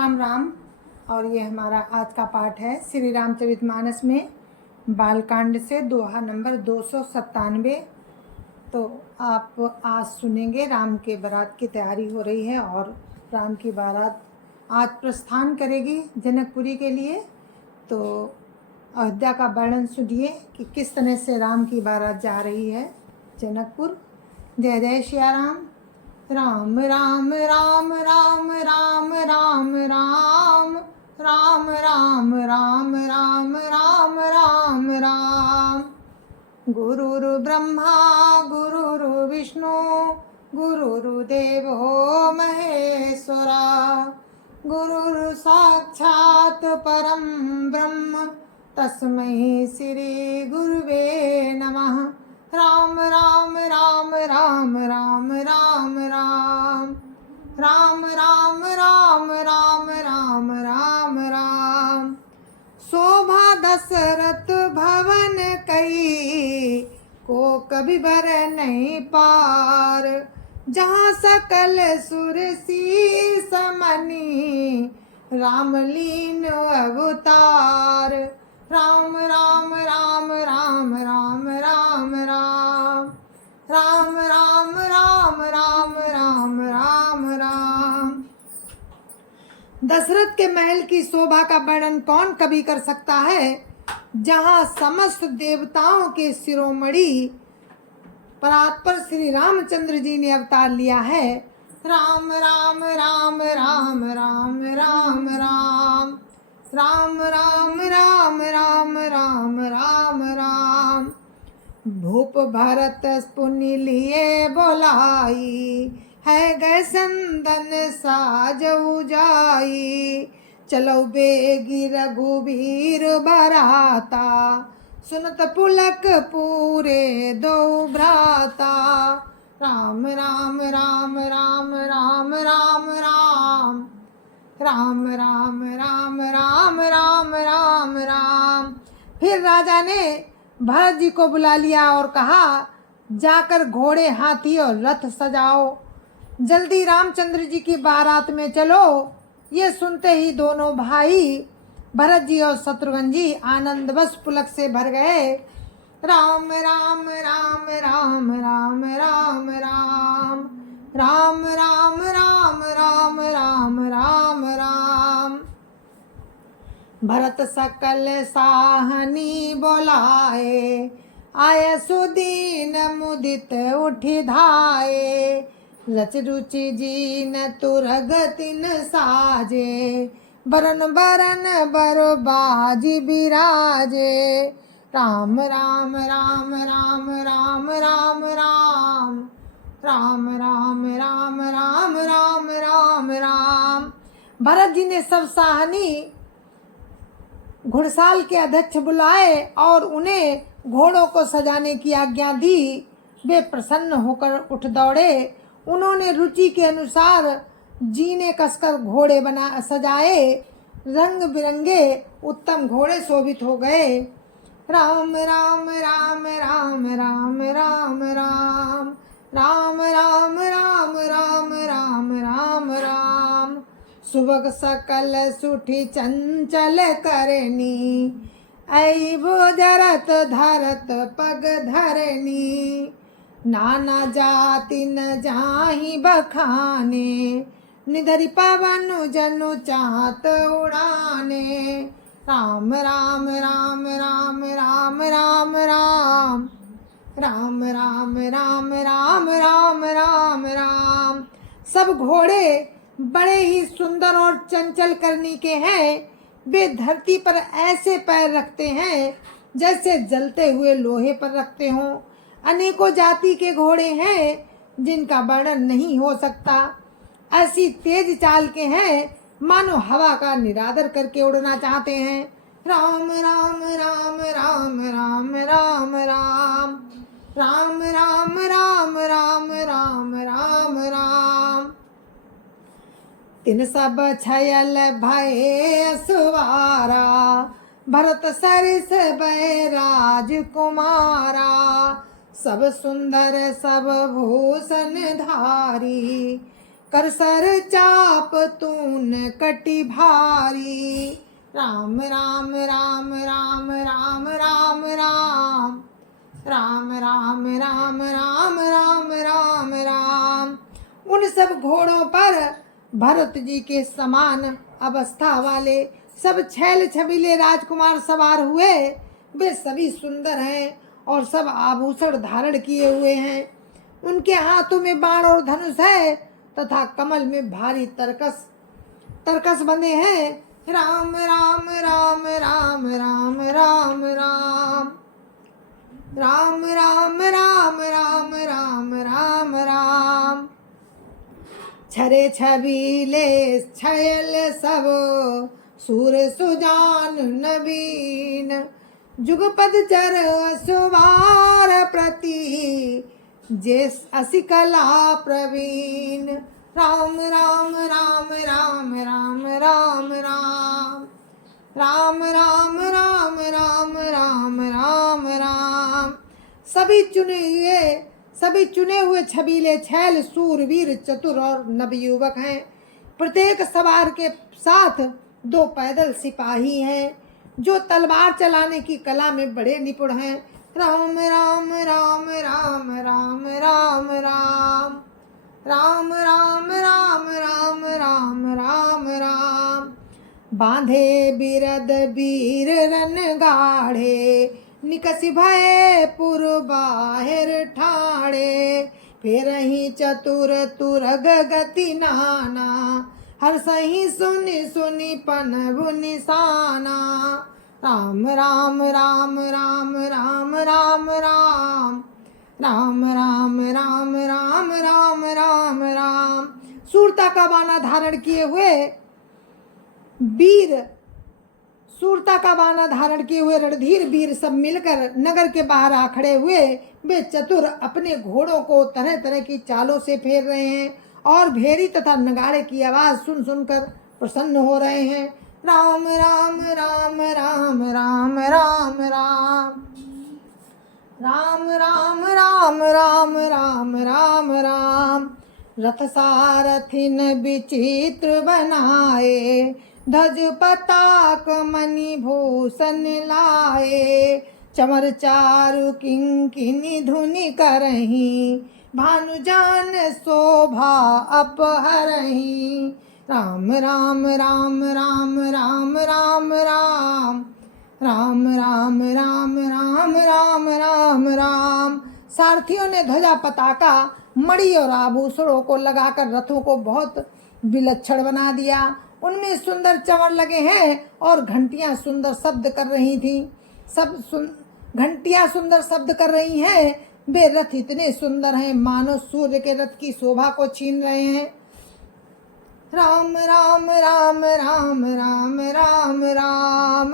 राम राम। और ये हमारा आज का पाठ है श्री रामचरितमानस में बालकांड से दोहा नंबर 297। तो आप आज सुनेंगे। राम के बारात की तैयारी हो रही है और राम की बारात आज प्रस्थान करेगी जनकपुरी के लिए। तो अयोध्या का वर्णन सुनिए कि किस तरह से राम की बारात जा रही है जनकपुर। जय जय सिया राम। राम राम राम राम राम राम राम राम राम राम राम राम राम राम। गुरुरु ब्रह्मा गुरुरु विष्णु गुरुर्देवो महेश्वरा गुरुरु साक्षात् परम ब्रह्म तस्मै श्री गुरुवे नमः। राम राम राम राम राम राम राम राम राम राम राम राम राम राम। शोभा दशरथ भवन कई को कभी भर नहीं पार। जहाँ सकल सुर शीस मनि राम लीन अवतार। राम राम राम राम राम राम राम राम राम राम राम राम राम राम। दशरथ के महल की शोभा का वर्णन कौन कभी कर सकता है, जहाँ समस्त देवताओं के शिरोमणि परात्पर श्री रामचंद्र जी ने अवतार लिया है। राम राम राम राम राम राम राम राम राम राम राम राम राम राम। भूप भरत पुनि लिए बोलाई है गए संदन साज उजाई। चलो बेगी रघुबीर बराता सुनत पुलक पूरे दो भ्राता। राम राम राम राम राम राम राम राम राम राम राम राम राम राम। फिर राजा ने भरत जी को बुला लिया और कहा, जाकर घोड़े हाथी और रथ सजाओ, जल्दी रामचंद्र जी की बारात में चलो। ये सुनते ही दोनों भाई भरत जी और शत्रुघ्न जी आनंदवश पुलक से भर गए। राम राम राम राम राम राम राम राम राम राम राम राम राम राम। भरत सकल साहनी बोलाए आय सुदीन मुदित उठि धाये। रच रुचि जीन तुरग तिन साजे बरन बरन बर बाजी बिराजे। राम राम राम राम राम राम राम राम राम राम राम राम राम राम। भरत जी ने सब साहनी घुड़साल के अध्यक्ष बुलाए और उन्हें घोड़ों को सजाने की आज्ञा दी। वे प्रसन्न होकर उठ दौड़े। उन्होंने रुचि के अनुसार जीने कसकर घोड़े बना सजाए। रंग बिरंगे उत्तम घोड़े शोभित हो गए। राम राम राम राम राम राम राम राम राम राम राम राम राम राम। सुबह सकल सुठी चंचल करनी ऐ भोजरत धरत पग धरनी। नाना जाति न जाहि बखाने निधरि पवन जनु चाहत उड़ाने। राम राम राम राम राम राम राम राम राम राम राम राम राम राम। सब घोड़े बड़े ही सुंदर और चंचल करनी के हैं। वे धरती पर ऐसे पैर रखते हैं जैसे जलते हुए लोहे पर रखते हों। अनेकों जाति के घोड़े हैं जिनका वर्णन नहीं हो सकता। ऐसी तेज चाल के हैं मानो हवा का निरादर करके उड़ना चाहते हैं। राम राम राम राम राम राम राम राम राम राम राम राम राम राम। तिन सब छयल भये असवारा भरत सरिस भय राजकुमारा। सब सुंदर सब भूषण धारी कर सर चाप तून कटी भारी। राम राम राम राम राम राम राम राम राम राम राम राम राम राम। उन सब घोड़ों पर भरत जी के समान अवस्था वाले सब छैल छबीले राजकुमार सवार हुए। वे सभी सुंदर हैं और सब आभूषण धारण किए हुए हैं। उनके हाथों में बाण और धनुष है तथा कमल में भारी तरकस बंधे हैं। राम राम राम राम राम राम राम राम राम राम राम राम राम राम। छरे छबीले छयल सब सूर सुजान नवीन। जुगपद चर असुवार प्रति जेस असिकला प्रवीण। राम राम राम राम राम राम राम राम राम राम राम राम राम राम। सभी चुने हुए छबीले छैल सूरवीर चतुर और नवयुवक हैं। प्रत्येक सवार के साथ 2 पैदल सिपाही हैं जो तलवार चलाने की कला में बड़े निपुण हैं। राम राम राम राम राम राम राम राम राम राम राम राम राम राम। बांधे बिरद वीर रन गाढ़े निकसि भय पुर बाहिर ठाणे। फिर ही चतुर तुरग गति नाना हर सही सुनि सुनि पनभु निशाना। राम राम राम राम राम राम राम राम राम राम राम राम राम राम। सूरता का बाना धारण किए हुए रणधीर वीर सब मिलकर नगर के बाहर आ खड़े हुए। वे चतुर अपने घोड़ों को तरह तरह की चालों से फेर रहे हैं और भेरी तथा नगाड़े की आवाज सुन सुनकर प्रसन्न हो रहे हैं। राम राम राम राम राम राम राम राम राम राम राम राम राम राम। रथ सारथिन विचित्र बनाए ध्वज पताक मणि भूषण लाए। चमर चारु किंकिनी धुनि करही भानुजान शोभा अपहरही। राम राम राम राम राम राम राम राम राम राम राम राम राम राम। सारथियों ने ध्वजा पताका मणि और आभूषणों को लगाकर रथों को बहुत विलक्षण बना दिया। उनमें सुंदर चमर लगे हैं और घंटियां सुंदर शब्द कर रही थी। घंटियां सुंदर शब्द कर रही हैं। वे रथ इतने सुंदर हैं मानो सूर्य के रथ की शोभा को छीन रहे हैं। राम राम राम राम राम राम राम राम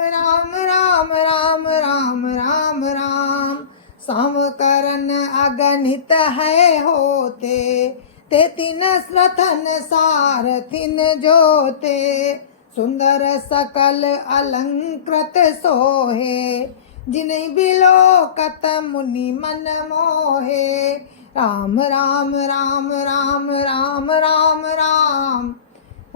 राम राम राम राम राम राम। समकरण अगणित है होते ते तीन रथन सारथिन जोते। सुंदर सकल अलंकृत सोहे जिन्हीं बिलोकत मुनि मन मोहे। राम राम राम राम राम राम राम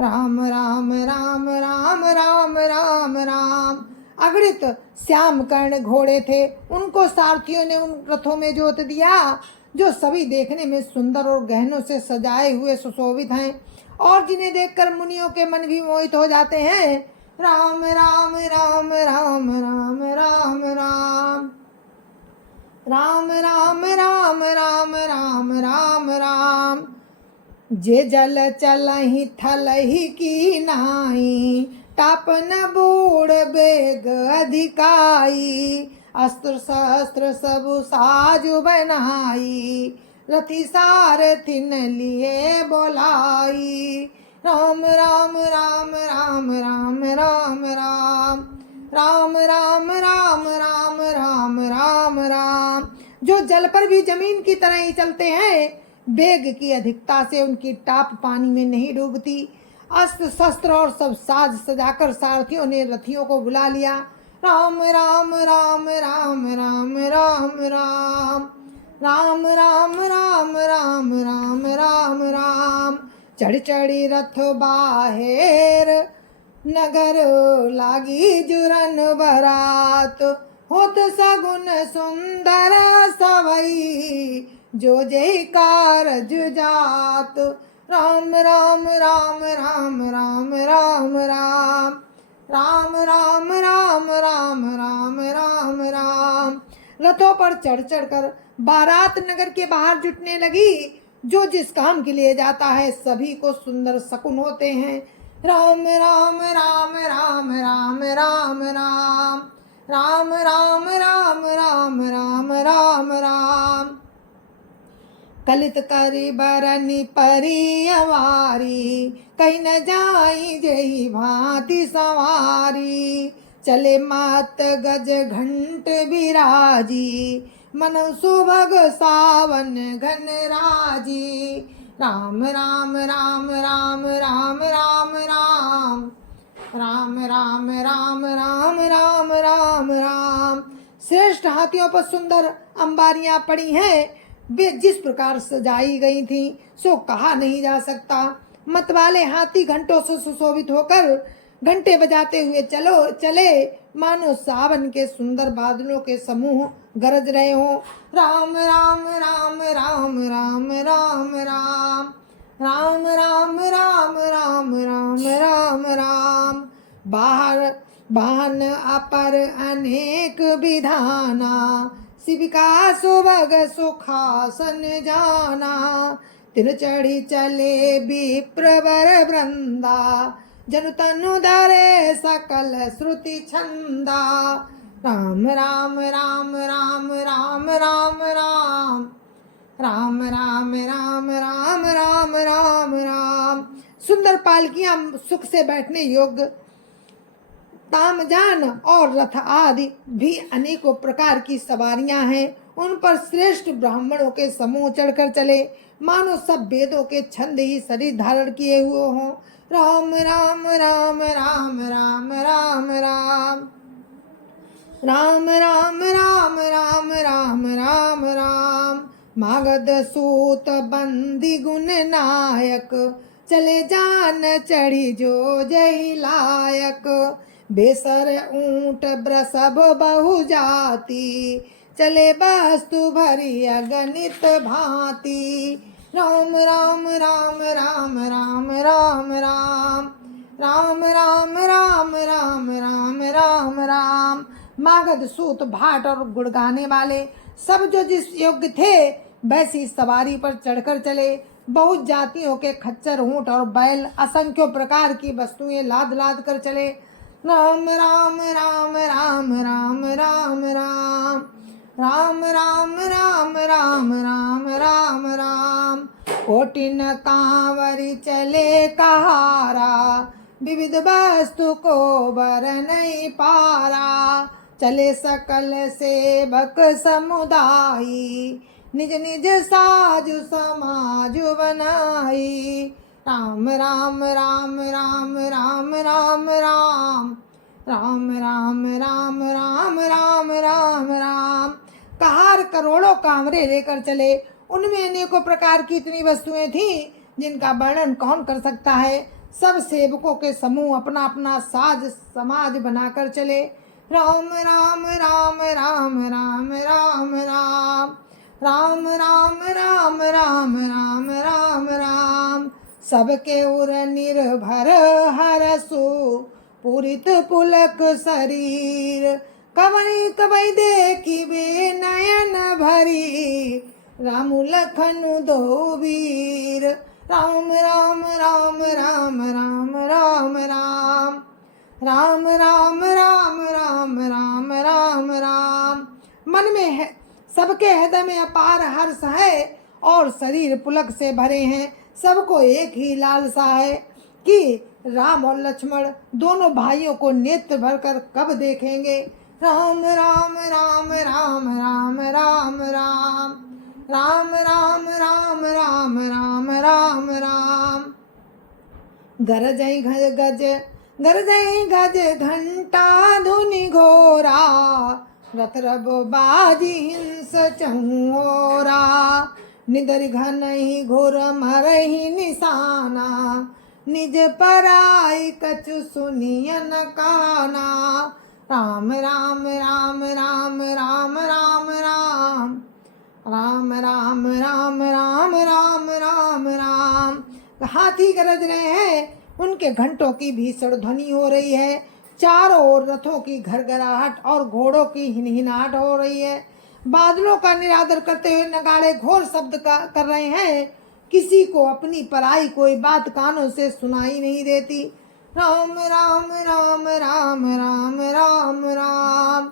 राम राम राम राम राम राम राम। अगणित श्याम कर्ण घोड़े थे। उनको सारथियों ने उन रथों में जोत दिया जो सभी देखने में सुंदर और गहनों से सजाए हुए सुशोभित हैं और जिन्हें देखकर मुनियों के मन भी मोहित हो जाते हैं। राम राम राम राम राम राम राम राम राम राम राम राम राम राम। जे जल चलहि थलहि की नाई तापन बूढ़ बेग अधिकाई। अस्त्र शस्त्र सब साजु बनाई रति सारथिन लिए बोलाई। राम राम राम राम राम राम राम राम राम राम राम राम राम राम। जो जल पर भी जमीन की तरह ही चलते हैं। वेग की अधिकता से उनकी टाप पानी में नहीं डूबती। अस्त्र शस्त्र और सब साज सजाकर सारथियों ने रथियों को बुला लिया। राम राम राम राम राम राम राम राम राम राम राम राम राम राम। चढ़ चढ़ी रथ बाहेर नगर लागी जुरन बरात। होत सगुन सुंदर सवई जो जयकार जुजात। राम राम राम राम राम राम राम राम राम राम राम राम राम राम। रथों पर चढ़ चढ़कर बारात नगर के बाहर जुटने लगी। जो जिस काम के लिए जाता है सभी को सुंदर शकुन होते हैं। राम राम राम राम राम राम राम राम राम राम राम राम राम राम। कलित करी बरनी परी अवारी कहीं न जाई जही भांति सवारी। चले मात गज घंट बिराजी मन सुभग सावन घन राजी। राम राम राम राम राम राम राम राम राम राम राम राम राम राम। श्रेष्ठ हाथियों पर सुंदर अंबारियां पड़ी हैं। वे जिस प्रकार सजाई गई थी सो कहा नहीं जा सकता। मतवाले हाथी घंटों से सुशोभित होकर घंटे बजाते हुए चले मानो सावन के सुंदर बादलों के समूह गरज रहे हो। राम राम राम राम राम राम राम राम राम राम राम राम राम राम। बाहर बाहन अपर अनेक विधाना शिविका सुभग सुखासन जाना। तिर चढ़ी चले विप्रवर वृंदा जनु तनु धरे सकल श्रुति छंदा। राम राम राम राम राम राम राम राम राम राम राम राम राम राम। सुंदर पालकियां सुख से बैठने योग्य तामजान और रथ आदि भी अनेकों प्रकार की सवारियां हैं। उन पर श्रेष्ठ ब्राह्मणों के समूह चढ़कर चले मानो सब वेदों के छंद ही शरीर धारण किए हुए हों। राम राम राम राम राम राम राम राम राम राम राम राम राम राम। मागध सूत बंदी गुण नायक चले जान चढ़ी जो जय लायक। बेसर ऊंट ब्रसभ बहु जाति चले वस्तु भरी अगणित भांति। राम राम राम राम राम राम राम राम राम राम राम राम राम राम। मागध सूत भाट और गुड़गाने वाले सब जो जिस योग्य थे वैसी सवारी पर चढ़कर चले। बहुत जातियों के खच्चर ऊंट और बैल असंख्यों प्रकार की वस्तुएं लाद लाद कर चले। राम राम राम राम राम राम राम राम राम राम राम राम राम राम। कोटिन कांवरी चले कहारा विविध वस्तु को बर नहीं पारा। चले सकल सेवक समुदायी निज निज साजु समाज बनाई। राम राम राम राम राम राम राम राम राम राम राम राम राम राम। कहार करोड़ों कांवरे लेकर चले। उनमें अनेकों प्रकार की इतनी वस्तुएं थीं जिनका वर्णन कौन कर सकता है। सब सेवकों के समूह अपना अपना साज समाज बनाकर चले। राम राम राम राम राम राम राम राम राम राम राम राम राम राम। सबके उर निर्भर हरसु पूरित पुलक शरीर कवई कवई देखी वे नयन भरी। राम लखनु दो वीर। राम राम राम राम राम राम राम राम राम राम राम राम राम राम। मन में है सबके हृदय में अपार हर्ष है और शरीर पुलक से भरे हैं। सबको एक ही लालसा है कि राम और लक्ष्मण दोनों भाइयों को नेत्र भरकर कब देखेंगे। राम राम राम राम राम राम राम राम राम राम राम राम राम राम। गरजई गज गरजई गज घंटा धुनि घोरा रथ रब बाजी हिंस चहुओरा, निदर घन ही घोर मरही निशाना, निज पराई कछु सुनिय न काना। राम राम राम राम राम राम राम राम राम राम राम राम राम राम। हाथी गरज रहे हैं, उनके घंटों की भीषण ध्वनि हो रही है, चारों ओर रथों की घरघराहट और घोड़ों की हिनहिनाहट हो रही है। बादलों का निरादर करते हुए नगाड़े घोर शब्द कर रहे हैं। किसी को अपनी पराई कोई बात कानों से सुनाई नहीं देती। राम राम राम राम राम राम राम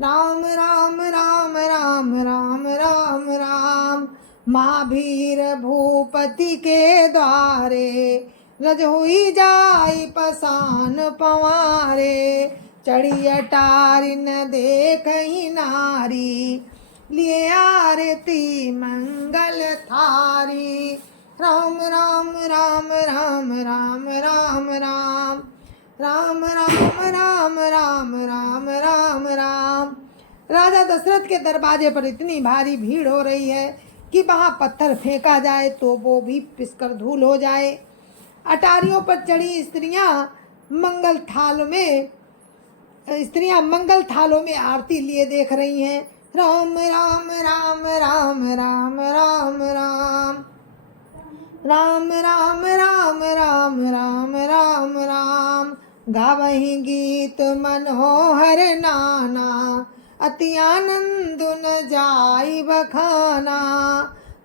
राम राम राम राम राम राम राम। महावीर भूपति के द्वारे, रज हुई जाई पसान पवारे। चढ़ी अटारी न देखही नारी, लिए आरती मंगल थारी। राम राम राम राम राम राम राम राम राम राम राम राम राम राम। राजा दशरथ के दरवाजे पर इतनी भारी भीड़ हो रही है कि वहां पत्थर फेंका जाए तो वो भी पिसकर धूल हो जाए। अटारियों पर चढ़ी स्त्रियां मंगल थालों में आरती लिए देख रही हैं। राम राम राम राम राम राम राम राम राम राम राम राम राम राम। गावही गीत मनोहर नाना, अति आनंद न जाई बखाना।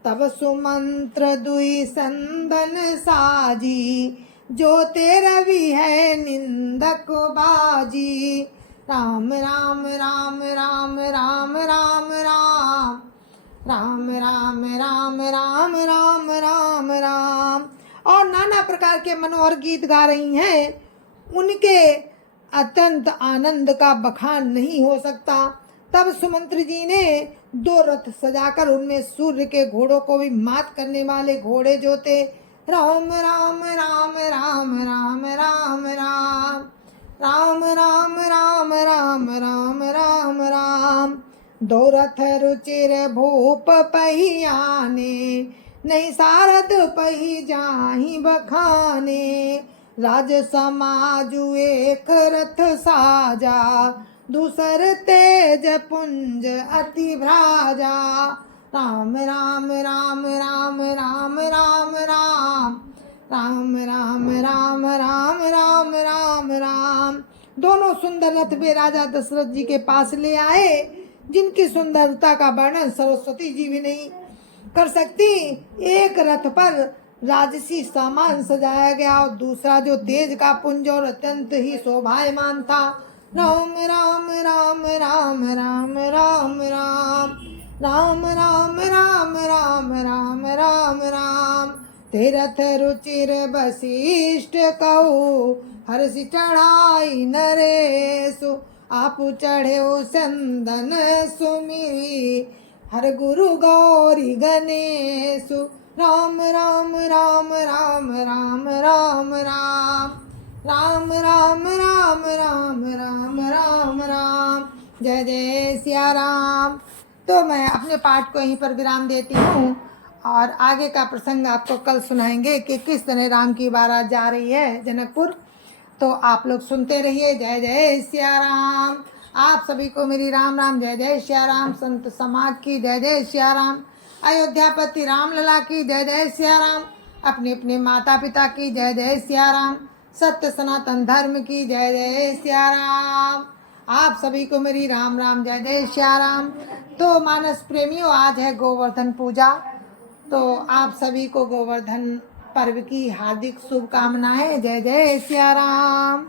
तब सुमंत्र दुई संदन साजी, जो तेरवी है निंदक बाजी। राम राम राम राम राम राम राम राम राम राम राम राम राम राम। और नाना प्रकार के मनोहर गीत गा रही हैं। उनके अत्यंत आनंद का बखान नहीं हो सकता। तब सुमंत्र जी ने दो रथ सजाकर उनमें सूर्य के घोड़ों को भी मात करने वाले घोड़े जोते। राम राम राम राम राम राम राम राम राम राम राम राम राम राम। दो रथ रुचिर भूप पहियाने, नहीं सारद पही जाहि बखाने। राज समाजु एक रथ साजा, दूसर तेज पुंज अति भ्राजा। राम राम राम राम राम राम राम राम राम राम राम राम राम राम। दोनों सुंदर रथ वे राजा दशरथ जी के पास ले आए, जिनकी सुंदरता का वर्णन सरस्वती जी भी नहीं कर सकती। एक रथ पर राजसी सामान सजाया गया और दूसरा जो तेज का पुंज और अत्यंत ही शोभायमान था। राम राम राम राम राम राम राम राम राम राम राम राम राम राम। तीरथ रुचिर वशिष्ठ कहु, हर्ष चढ़ाई नरेशु। आपु चढ़े चंदन सुमिरी, हर गुरु गौरी गणेशु। राम राम राम राम राम राम राम राम राम राम राम राम राम राम। जय जय सिया राम। तो मैं अपने पाठ को यहीं पर विराम देती हूँ और आगे का प्रसंग आपको कल सुनाएंगे कि किस तरह राम की बारात जा रही है जनकपुर। तो आप लोग सुनते रहिए। जय जय सिया राम। आप सभी को मेरी राम राम। जय जय सिया राम। संत समाज की जय जय सिया राम। अयोध्यापति रामलला की जय जय सिया राम। अपने अपने माता पिता की जय जय सिया राम। सत्य सनातन धर्म की जय जय सिया राम। आप सभी को मेरी राम राम। जय जय सिया राम। तो मानस प्रेमियों, आज है गोवर्धन पूजा। तो आप सभी को गोवर्धन पर्व की हार्दिक शुभकामनाएं। जय जय सिया राम।